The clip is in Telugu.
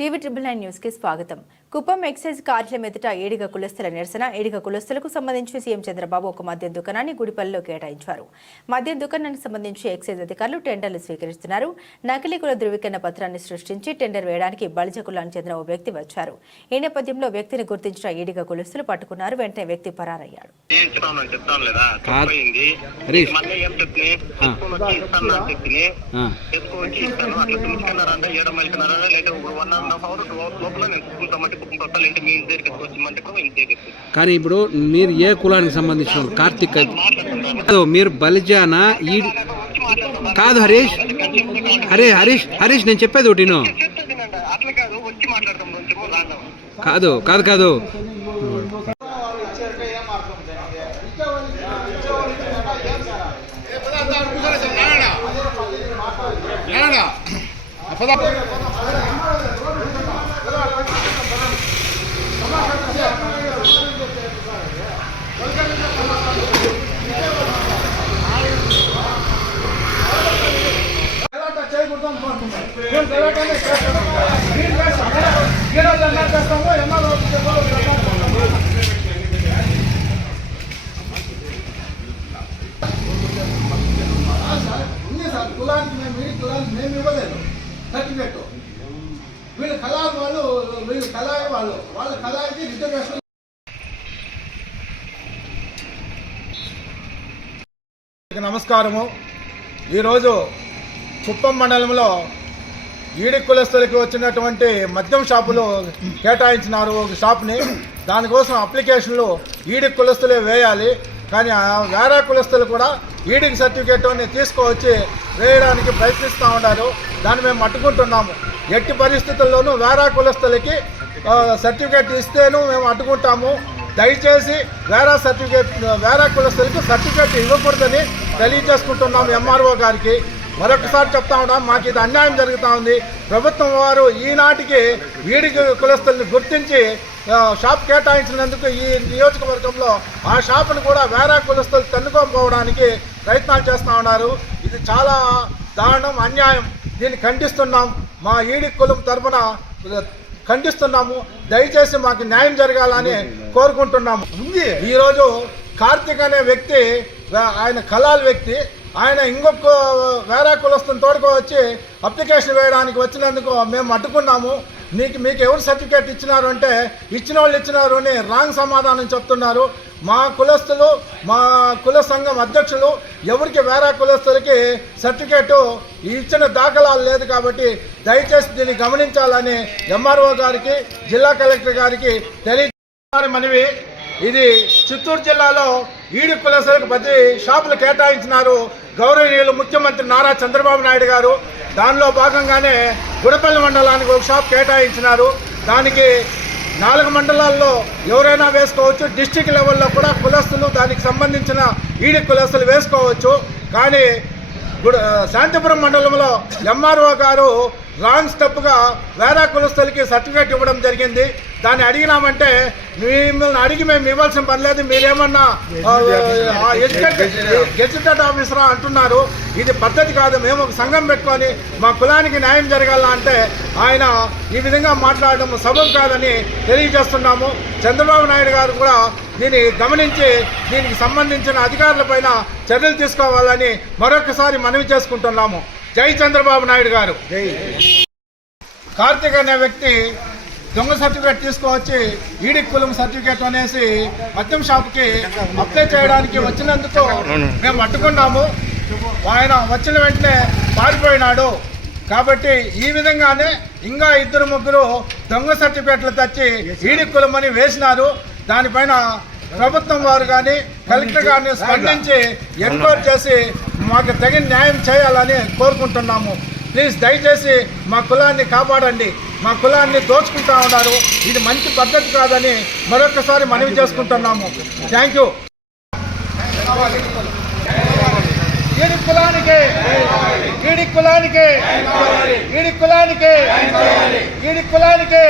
టీవీ ట్రిపుల్ నైన్ న్యూస్కి స్వాగతం. కుప్పం ఎక్సైజ్ కార్యాలయం ఎదుట ఏడిగ కులస్తుల నిరసన ఏడిగ కులస్తులకు సంబంధించి సీఎం చంద్రబాబు ఒక మద్యం దుకాణాన్ని గుడిపల్లిలో కేటాయించారు. మద్యం దుకాణానికి సంబంధించి ఎక్సైజ్ అధికారులు టెండర్లు స్వీకరిస్తున్నారు. నకిలీ కుల ధృవీకరణ పత్రాన్ని సృష్టించి టెండర్ వేయడానికి బలిజ కులానికి చెందిన ఓ వ్యక్తి వచ్చారు. ఈ నేపథ్యంలో వ్యక్తిని గుర్తించిన ఏడిగ కులస్తులు పట్టుకున్నారు. వెంటనే వ్యక్తి పరారయ్యాడు. అట్లా కానీ ఇప్పుడు మీరు ఏ కులానికి సంబంధించిన? కార్తిక్ మీరు బలిజానా? ఈ కాదు హరీష్. హరే హరీష్ హరీష్ నేను చెప్పేది ఒకటి కాదు కాదు కాదు మేము చేస్తాము. అన్నా చేస్తాము, ఎన్నో ఉంది సార్ కులానికి మేము ఈ కులానికి మేము ఇవ్వలేదు సర్టిఫికేట్ వీళ్ళు కళాయి వాళ్ళు వీళ్ళు కళాయి వాళ్ళు వాళ్ళ కళాయికి రిజర్వేషన్ నమస్కారము ఈరోజు కుప్పం మండలంలో ఈడి కులస్తులకి వచ్చినటువంటి మద్యం షాపులు కేటాయించినారు ఒక షాప్ని. దానికోసం అప్లికేషన్లు ఈడి కులస్తులే వేయాలి. కానీ ఆ వేరే కులస్తులు కూడా ఈడికి సర్టిఫికేట్ని తీసుకువచ్చి వేయడానికి ప్రయత్నిస్తూ ఉన్నారు. దాన్ని మేము అడ్డుకుంటున్నాము. ఎట్టి పరిస్థితుల్లోనూ వేరే కులస్తులకి సర్టిఫికేట్ ఇస్తేను మేము అడ్డుకుంటాము. దయచేసి వేరే సర్టిఫికేట్ వేరే కులస్తులకి సర్టిఫికేట్ ఇవ్వకూడదని తెలియజేసుకుంటున్నాం ఎంఆర్ఓ గారికి. మరొకసారి చెప్తా ఉన్నాం మాకు ఇది అన్యాయం జరుగుతూ ఉంది. ప్రభుత్వం వారు ఈనాటికి వీడి కులస్తుల్ని గుర్తించి షాప్ కేటాయించినందుకు ఈ నియోజకవర్గంలో ఆ షాపును కూడా వేరే కులస్తులు తన్నుకోకపోవడానికి ప్రయత్నాలు చేస్తూ ఉన్నారు. ఇది చాలా దారుణం అన్యాయం. దీన్ని ఖండిస్తున్నాం. మా ఈడి కులం తరఫున ఖండిస్తున్నాము. దయచేసి మాకు న్యాయం జరగాలని కోరుకుంటున్నాము. ఉంది. ఈరోజు కార్తిక్ అనే వ్యక్తి ఆయన కలాల్ వ్యక్తి ఆయన ఇంకొక వేరే కులస్తుని తోడుకో వచ్చి అప్లికేషన్ వేయడానికి వచ్చినందుకు మేము అడ్డుకున్నాము. మీకు మీకు ఎవరు సర్టిఫికేట్ ఇచ్చినారు అంటే ఇచ్చిన వాళ్ళు ఇచ్చినారు అని రాంగ్ సమాధానం చెప్తున్నారు. మా కులస్తులు మా కుల సంఘం అధ్యక్షులు ఎవరికి వేరే కులస్తులకి సర్టిఫికేటు ఇచ్చిన దాఖలాలు లేదు కాబట్టి దయచేసి దీన్ని గమనించాలని ఎంఆర్ఓ గారికి జిల్లా కలెక్టర్ గారికి తెలియ మనవి. ఇది చిత్తూరు జిల్లాలో ఈడి కులస్తులకు ప్రతి షాపులు కేటాయించినారు. గౌరవనీయులు ముఖ్యమంత్రి నారా చంద్రబాబు నాయుడు గారు దానిలో భాగంగానే గుడపల్లి మండలానికి ఒక షాప్ కేటాయించినారు. దానికి నాలుగు మండలాల్లో ఎవరైనా వేసుకోవచ్చు డిస్టిక్ లెవెల్లో కూడా కులస్తులు దానికి సంబంధించిన ఈడి కులస్తులు వేసుకోవచ్చు. కానీ గుడ శాంతిపురం మండలంలో ఎంఆర్ఓ గారు రాంగ్ స్టెప్గా వేరే కులస్తులకి సర్టిఫికేట్ ఇవ్వడం జరిగింది. దాన్ని అడిగినామంటే మిమ్మల్ని అడిగి మేము ఇవ్వాల్సిన పని లేదు మీరేమన్నా గెజిటెడ్ ఆఫీసరా అంటున్నారు. ఇది పద్ధతి కాదు మేము ఒక సంఘం పెట్టుకొని మా కులానికి న్యాయం జరగాల అంటే ఆయన ఈ విధంగా మాట్లాడడం సబబు కాదని తెలియజేస్తున్నాము. చంద్రబాబు నాయుడు గారు కూడా దీన్ని గమనించి దీనికి సంబంధించిన అధికారులపైన చర్యలు తీసుకోవాలని మరొకసారి మనవి చేసుకుంటున్నాము. జై చంద్రబాబు నాయుడు గారు. కార్తిక్ అనే వ్యక్తి దొంగ సర్టిఫికేట్ తీసుకువచ్చి ఈడి కులం సర్టిఫికేట్ అనేసి మద్యం షాప్కి అప్లై చేయడానికి వచ్చినందుకు మేము అడ్డుకున్నాము ఆయన వచ్చిన వెంటనే పారిపోయినాడు. కాబట్టి ఈ విధంగానే ఇంకా ఇద్దరు ముగ్గురు దొంగ సర్టిఫికేట్లు తెచ్చి ఈడి కులం అని వేసినారు. దానిపైన ప్రభుత్వం వారు కానీ కలెక్టర్ గారిని స్పందించి ఎంక్వైరీ చేసి మాకు తగిన న్యాయం చేయాలని కోరుకుంటున్నాము. ప్లీజ్ దయచేసి మా కులాన్ని కాపాడండి. మా కులాన్ని దోచుకుంటా ఉన్నారు. ఇది మంచి పద్ధతి కాదని మరొకసారి మనవి చేసుకుంటున్నాము. థ్యాంక్ యూ ఈడి కులానికి ఈడి కులానికి ఈడి కులానికి ఈడి కులానికి